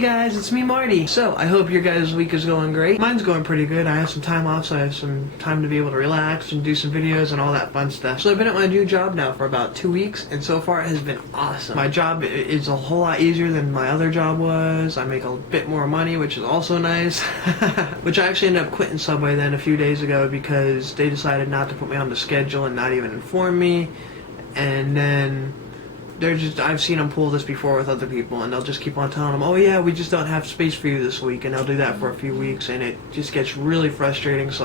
Hey guys, it's me Marty. So, I hope your guys' week is going great. Mine's going pretty good. I have some time off, so I have some time to be able to relax and do some videos and all that fun stuff. So I've been at my new job now for about 2 weeks, and so far it has been awesome. My job is a whole lot easier than my other job was. I make a bit more money, which is also nice. Which I actually ended up quitting Subway then a few days ago because they decided not to put me on the schedule and not even inform me. And then I've seen them pull this before with other people, and they'll just keep on telling them, oh yeah, we just don't have space for you this week, and they'll do that for a few weeks, and it just gets really frustrating. So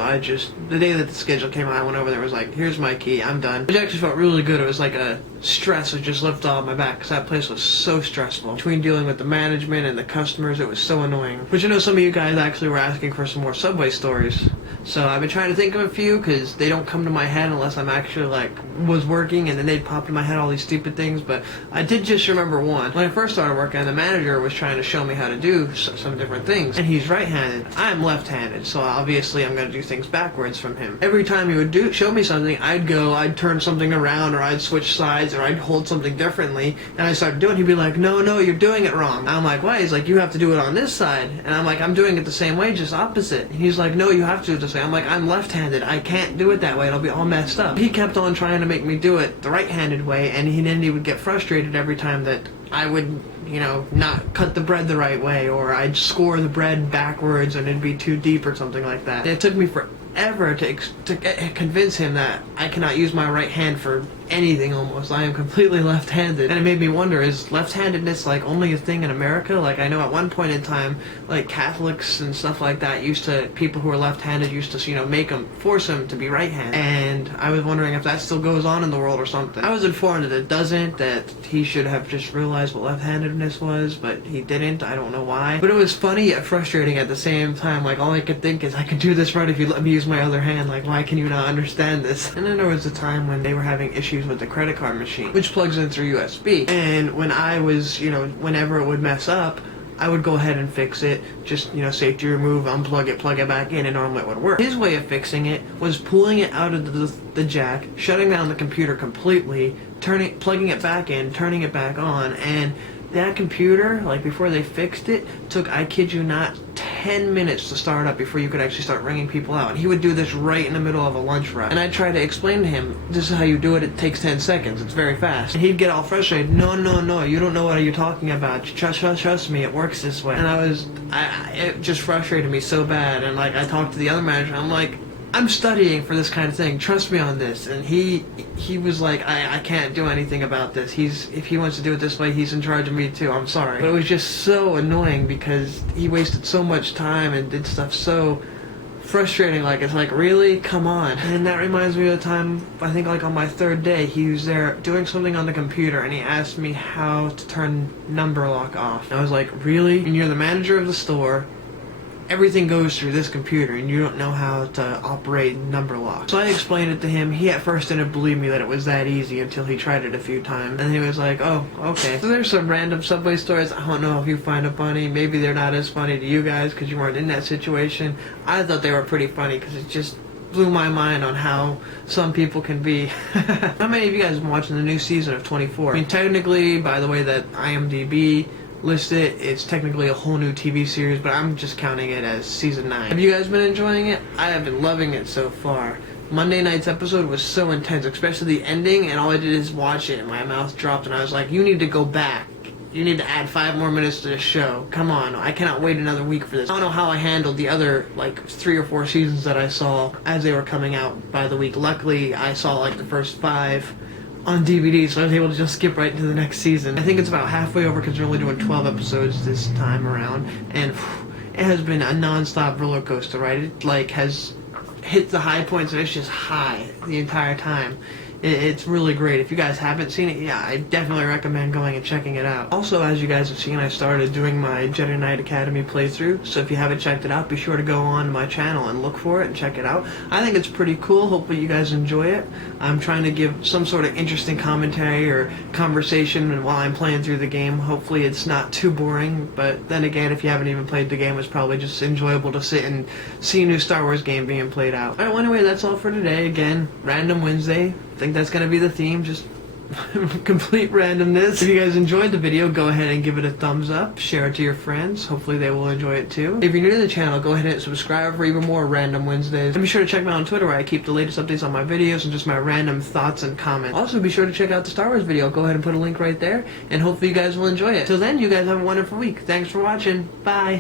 the day that the schedule came out, I went over there and was like, here's my key, I'm done. Which actually felt really good. It was like a stress was just lifted off my back, because that place was so stressful. Between dealing with the management and the customers, it was so annoying. Which I know some of you guys actually were asking for some more Subway stories. So I've been trying to think of a few, because they don't come to my head unless I'm actually was working, and then they'd pop in my head all these stupid things. But I did just remember one. When I first started working, the manager was trying to show me how to do some different things, and he's right-handed. I'm left-handed, so obviously I'm going to do things backwards from him. Every time he would show me something, I'd turn something around, or I'd switch sides, or I'd hold something differently, and I started doing it. He'd be like, no, you're doing it wrong. I'm like, why? He's like, you have to do it on this side. And I'm like, I'm doing it the same way, just opposite. And he's like, no, you have to do it this way. I'm like, I'm left-handed. I can't do it that way. It'll be all messed up. He kept on trying to make me do it the right-handed way, and then he would get frustrated every time that I would, not cut the bread the right way, or I'd score the bread backwards and it'd be too deep or something like that. It took me forever to convince him that I cannot use my right hand for anything almost. I am completely left-handed. And it made me wonder, is left-handedness only a thing in America? I know at one point in time, Catholics and stuff like that people who are left-handed used to, force them to be right-handed. And I was wondering if that still goes on in the world or something. I was informed that it doesn't, that he should have just realized what left-handedness was, but he didn't. I don't know why. But it was funny yet frustrating at the same time. All I could think is, I could do this right if you let me use my other hand. Why can you not understand this? And then there was a time when they were having issues with the credit card machine, which plugs in through USB. And when I was, whenever it would mess up, I would go ahead and fix it. Just, safety remove, unplug it, plug it back in, and normally it would work. His way of fixing it was pulling it out of the jack, shutting down the computer completely, plugging it back in, turning it back on, and that computer, before they fixed it, took, I kid you not, 10 minutes to start up before you could actually start ringing people out. And he would do this right in the middle of a lunch rush. And I tried to explain to him, this is how you do it, it takes 10 seconds, it's very fast. And he'd get all frustrated, no, you don't know what you're talking about, trust me, it works this way. And it just frustrated me so bad. And I talked to the other manager, I'm like, I'm studying for this kind of thing, trust me on this. And he was like, I can't do anything about this. If he wants to do it this way, he's in charge of me too, I'm sorry. But it was just so annoying because he wasted so much time and did stuff so frustrating. Really? Come on. And that reminds me of the time, I think on my third day, he was there doing something on the computer, and he asked me how to turn number lock off. And I was like, really? And you're the manager of the store, everything goes through this computer, and you don't know how to operate number lock. So I explained it to him. He at first didn't believe me that it was that easy until he tried it a few times. And he was like, oh, okay. So there's some random Subway stories. I don't know if you find it funny. Maybe they're not as funny to you guys because you weren't in that situation. I thought they were pretty funny because it just blew my mind on how some people can be. How many of you guys have been watching the new season of 24? I mean, technically, by the way that IMDb list it's technically a whole new TV series, but I'm just counting it as season 9. Have you guys been enjoying it? I have been loving it so far. Monday night's episode was so intense, especially the ending, and all I did is watch it and my mouth dropped and I was like, you need to go back. You need to add 5 more minutes to this show. Come on, I cannot wait another week for this. I don't know how I handled the other 3 or 4 seasons that I saw as they were coming out by the week. Luckily, I saw the first 5 on DVD, so I was able to just skip right into the next season. I think it's about halfway over because we're only doing 12 episodes this time around, and it has been a non-stop roller coaster, right? It has hit the high points and it's just high the entire time. It's really great. If you guys haven't seen it, yeah, I definitely recommend going and checking it out. Also, as you guys have seen, I started doing my Jedi Knight Academy playthrough, so if you haven't checked it out, be sure to go on my channel and look for it and check it out. I think it's pretty cool. Hopefully you guys enjoy it. I'm trying to give some sort of interesting commentary or conversation while I'm playing through the game. Hopefully it's not too boring, but then again, if you haven't even played the game, it's probably just enjoyable to sit and see a new Star Wars game being played out. Alright, well anyway, that's all for today. Again, Random Wednesday. I think that's going to be the theme, just complete randomness. If you guys enjoyed the video, go ahead and give it a thumbs up. Share it to your friends. Hopefully they will enjoy it too. If you're new to the channel, go ahead and subscribe for even more Random Wednesdays. And be sure to check me out on Twitter where I keep the latest updates on my videos and just my random thoughts and comments. Also, be sure to check out the Star Wars video. Go ahead and put a link right there. And hopefully you guys will enjoy it. Till then, you guys have a wonderful week. Thanks for watching. Bye.